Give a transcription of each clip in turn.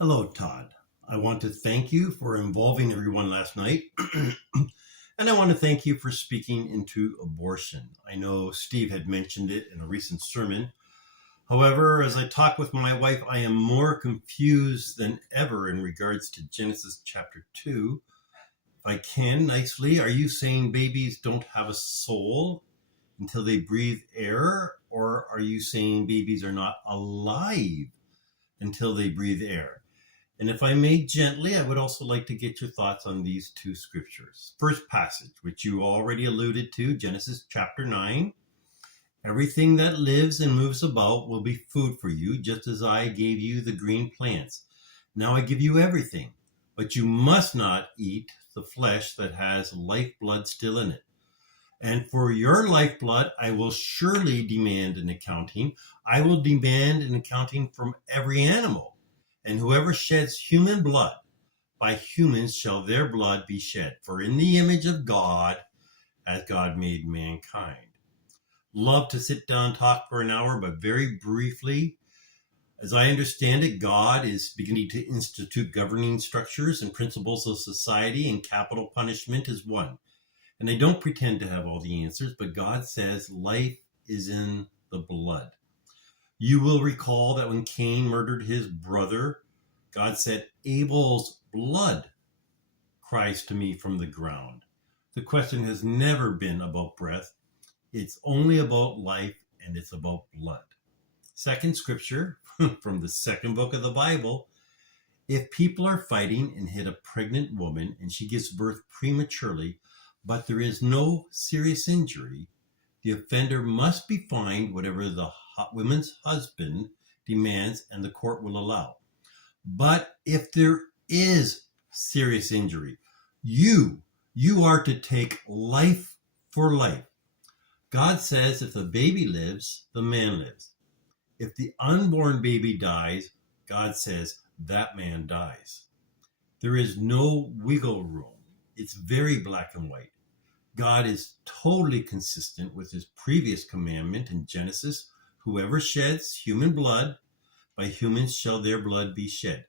Hello, Todd. I want to thank you for involving everyone last night. And I want to thank you for speaking into abortion. I know Steve had mentioned it in a recent sermon. However, as I talk with my wife, I am more confused than ever in regards to Genesis chapter 2. If I can nicely, are you saying babies don't have a soul until they breathe air? Or are you saying babies are not alive until they breathe air? And if I may gently, I would also like to get your thoughts on these two scriptures. First passage, which you already alluded to, Genesis chapter 9. Everything that lives and moves about will be food for you, just as I gave you the green plants. Now I give you everything, but you must not eat the flesh that has lifeblood still in it. And for your lifeblood, I will surely demand an accounting. I will demand an accounting from every animal. And whoever sheds human blood, by humans shall their blood be shed. For in the image of God has God made mankind. Love to sit down and talk for an hour, but very briefly, as I understand it, God is beginning to institute governing structures and principles of society, and capital punishment is one. And I don't pretend to have all the answers, but God says life is in the blood. You will recall that when Cain murdered his brother, God said, Abel's blood cries to me from the ground. The question has never been about breath. It's only about life, and it's about blood. Second scripture from the second book of the Bible. If people are fighting and hit a pregnant woman and she gives birth prematurely, but there is no serious injury, the offender must be fined whatever the woman's husband demands and the court will allow. But if there is serious injury, you are to take life for life. God says if the baby lives, the man lives. If the unborn baby dies, God says that man dies. There is no wiggle room. It's very black and white. God is totally consistent with his previous commandment in Genesis. Whoever sheds human blood, by humans shall their blood be shed.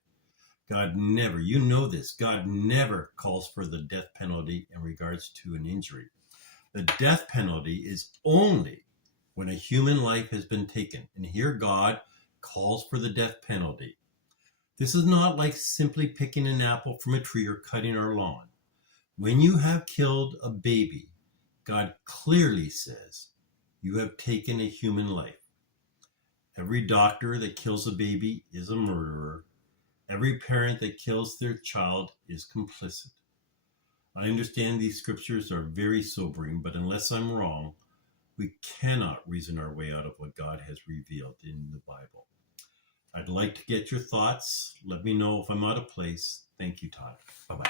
God never, you know this, God never calls for the death penalty in regards to an injury. The death penalty is only when a human life has been taken. And here God calls for the death penalty. This is not like simply picking an apple from a tree or cutting our lawn. When you have killed a baby, God clearly says you have taken a human life. Every doctor that kills a baby is a murderer. Every parent that kills their child is complicit. I understand these scriptures are very sobering, but unless I'm wrong, we cannot reason our way out of what God has revealed in the Bible. I'd like to get your thoughts. Let me know if I'm out of place. Thank you, Todd. Bye-bye.